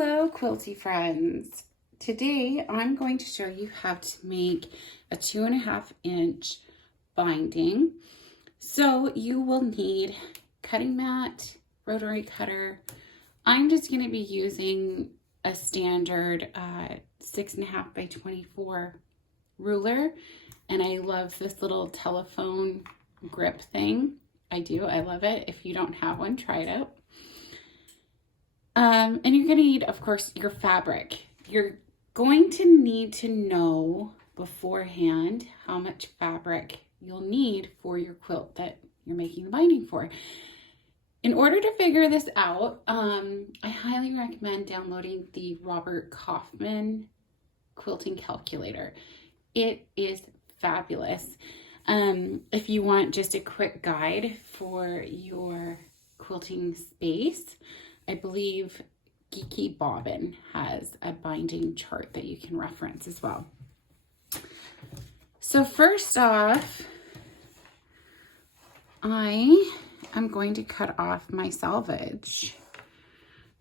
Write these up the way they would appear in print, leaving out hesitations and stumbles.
Hello, quilty friends. Today I'm going to show you how to make a 2.5-inch binding. So you will need cutting mat, rotary cutter. I'm just going to be using a standard 6.5 by 24 ruler, and I love this little telephone grip thing. I do. I love it. If you don't have one, try it out. And you're going to need, of course, your fabric. You're going to need to know beforehand how much fabric you'll need for your quilt that you're making the binding for. In order to figure this out, I highly recommend downloading the Robert Kaufman quilting calculator. It is fabulous. If you want just a quick guide for your quilting space, I believe Geeky Bobbin has a binding chart that you can reference as well. So first off, I am going to cut off my selvage.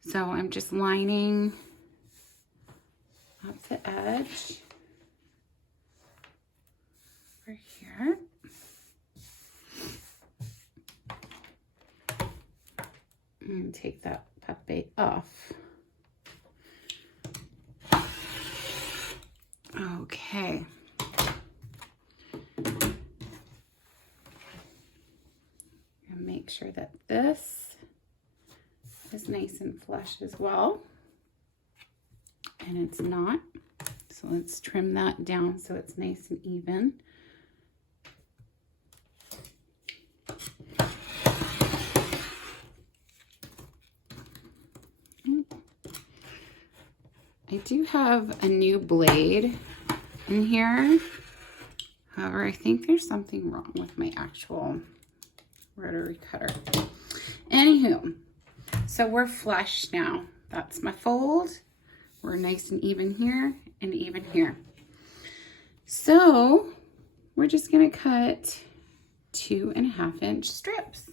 So I'm just lining up the edge over here. And take that puppy off. Okay. And make sure that this is nice and flush as well. And it's not. So let's trim that down so it's nice and even. I do have a new blade in here. However, I think there's something wrong with my actual rotary cutter. Anywho, so we're flush now. That's my fold. We're nice and even here and even here. So we're just gonna cut 2.5-inch strips.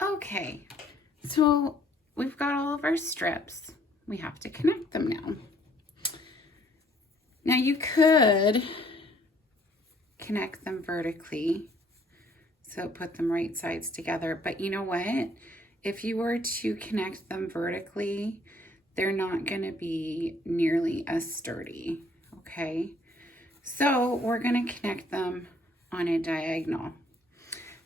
Okay, so we've got all of our strips. We have to connect them now. Now you could connect them vertically, so put them right sides together, but you know what? If you were to connect them vertically, they're not gonna be nearly as sturdy, okay? So we're gonna connect them on a diagonal.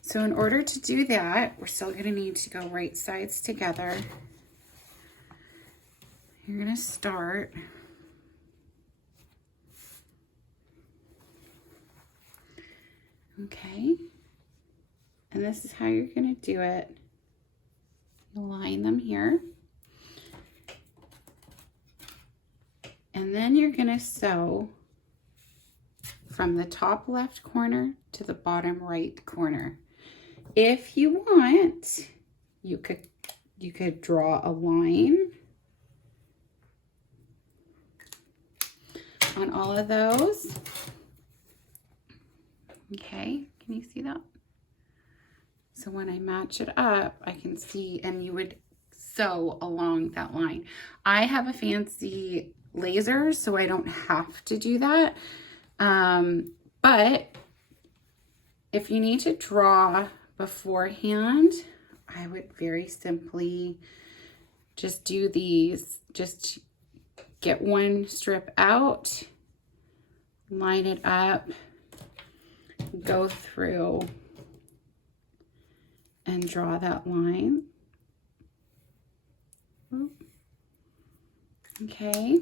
So in order to do that, we're still going to need to go right sides together. You're going to start okay, and this is how you're going to do it. You line them here, and then you're going to sew from the top left corner to the bottom right corner. If you want, you could draw a line on all of those. Okay, can you see that? So when I match it up, I can see, and you would sew along that line. I have a fancy laser, so I don't have to do that. But if you need to draw beforehand, I would very simply just do these. Just get one strip out, line it up, go through and draw that line. Okay.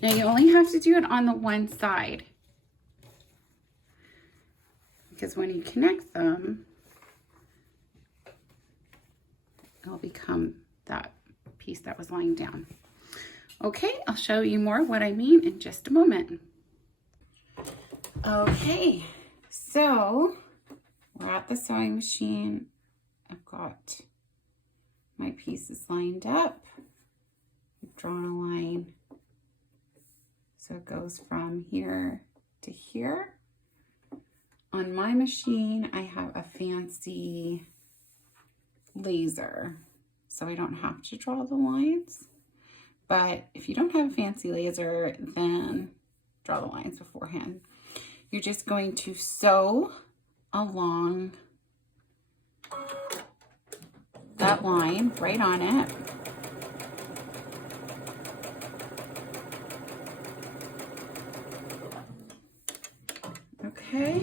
Now you only have to do it on the one side, because when you connect them, it'll become that piece that was lying down. Okay, I'll show you more what I mean in just a moment. Okay, so we're at the sewing machine. I've got my pieces lined up. I've drawn a line. So it goes from here to here. On my machine, I have a fancy laser, so I don't have to draw the lines. But if you don't have a fancy laser, then draw the lines beforehand. You're just going to sew along that line right on it. Okay.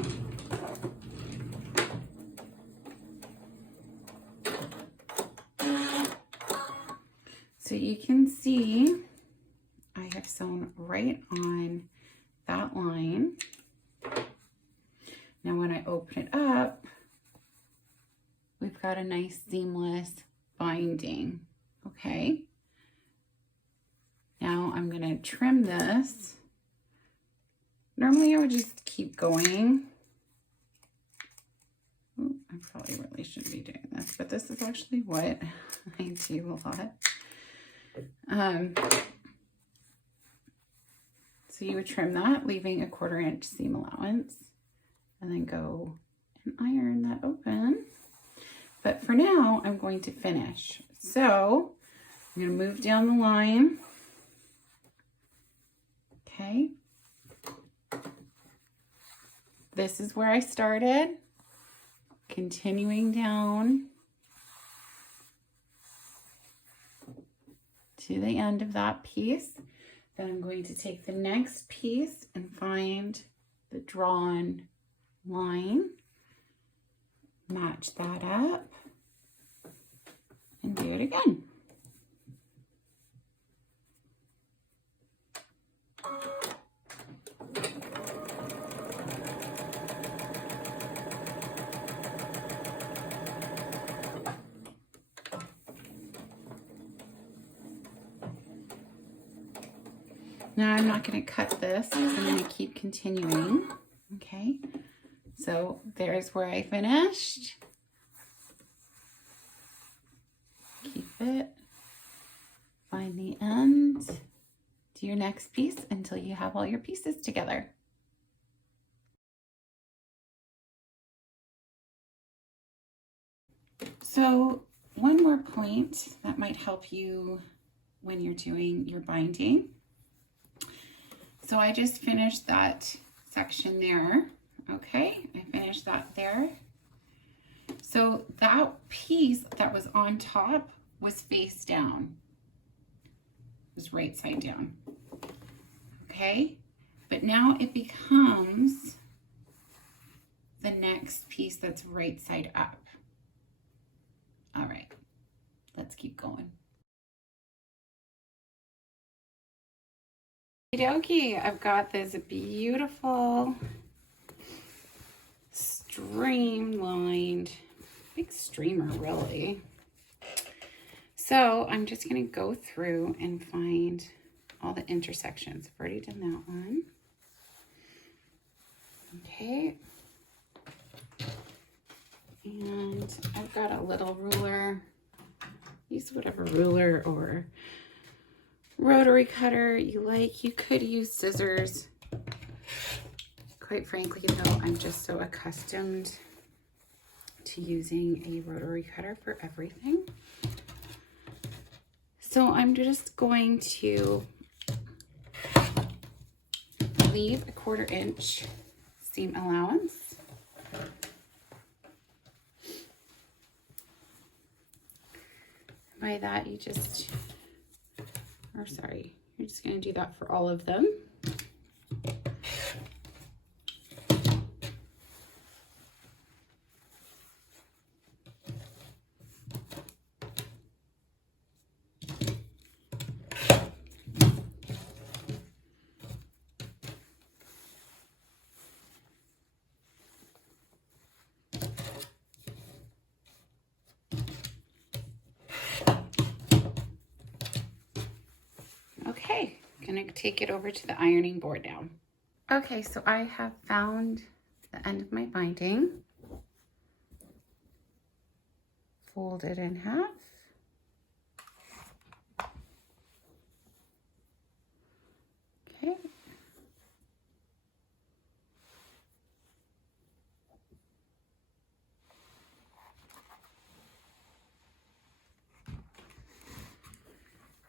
So you can see I have sewn right on that line. Now when I open it up, we've got a nice seamless binding, okay? Now I'm gonna trim this. Normally I would just keep going. Ooh, I probably really shouldn't be doing this, but this is actually what I do a lot. So you would trim that, leaving a 1/4 inch seam allowance, and then go and iron that open. But for now, I'm going to finish. So I'm going to move down the line. Okay. This is where I started. Continuing down to the end of that piece. Then I'm going to take the next piece and find the drawn line, match that up, and do it again. Now I'm not going to cut this because I'm going to keep continuing. Okay, so there's where I finished. Keep it. Find the end. Do your next piece until you have all your pieces together. So one more point that might help you when you're doing your binding. So I just finished that section there. Okay, I finished that there. So that piece that was on top was face down. It was right side down. Okay, but now it becomes the next piece that's right side up. All right, let's keep going. Okie dokie, I've got this beautiful streamlined, big streamer really. So I'm just going to go through and find all the intersections. I've already done that one. Okay. And I've got a little ruler. Use whatever ruler or rotary cutter you like. You could use scissors. Quite frankly though, I'm just so accustomed to using a rotary cutter for everything. So I'm just going to leave a 1/4 inch seam allowance. By that you just, or sorry, you're just going to do that for all of them. Okay, gonna take it over to the ironing board now. Okay, so I have found the end of my binding. Fold it in half. Okay.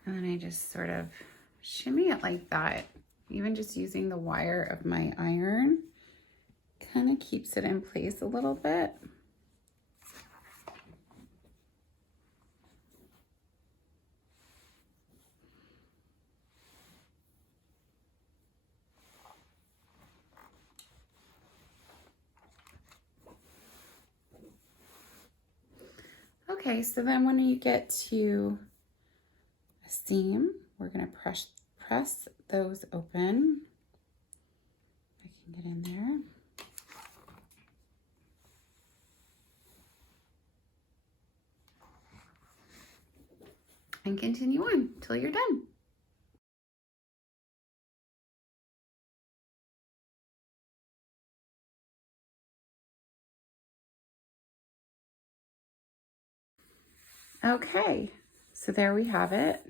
And then I just sort of shimmy it like that. Even just using the wire of my iron kind of keeps it in place a little bit. Okay, so then when you get to a seam, we're gonna press those open. I can get in there. And continue on till you're done. Okay, so there we have it.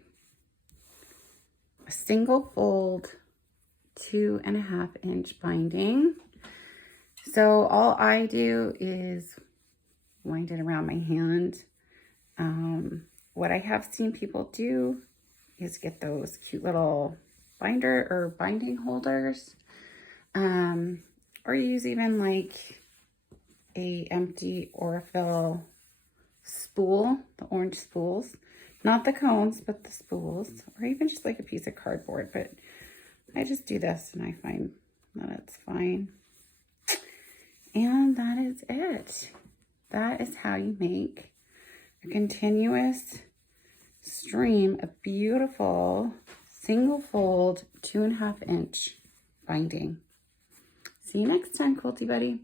A single fold 2.5 inch binding. So all I do is wind it around my hand. What I have seen people do is get those cute little binder or binding holders, or use even like a empty Aurifil spool, the orange spools, not the cones, but the spools, or even just like a piece of cardboard. But I just do this and I find that it's fine. And that is it. That is how you make a continuous stream of beautiful single fold 2.5 inch binding. See you next time, Quilty Buddy.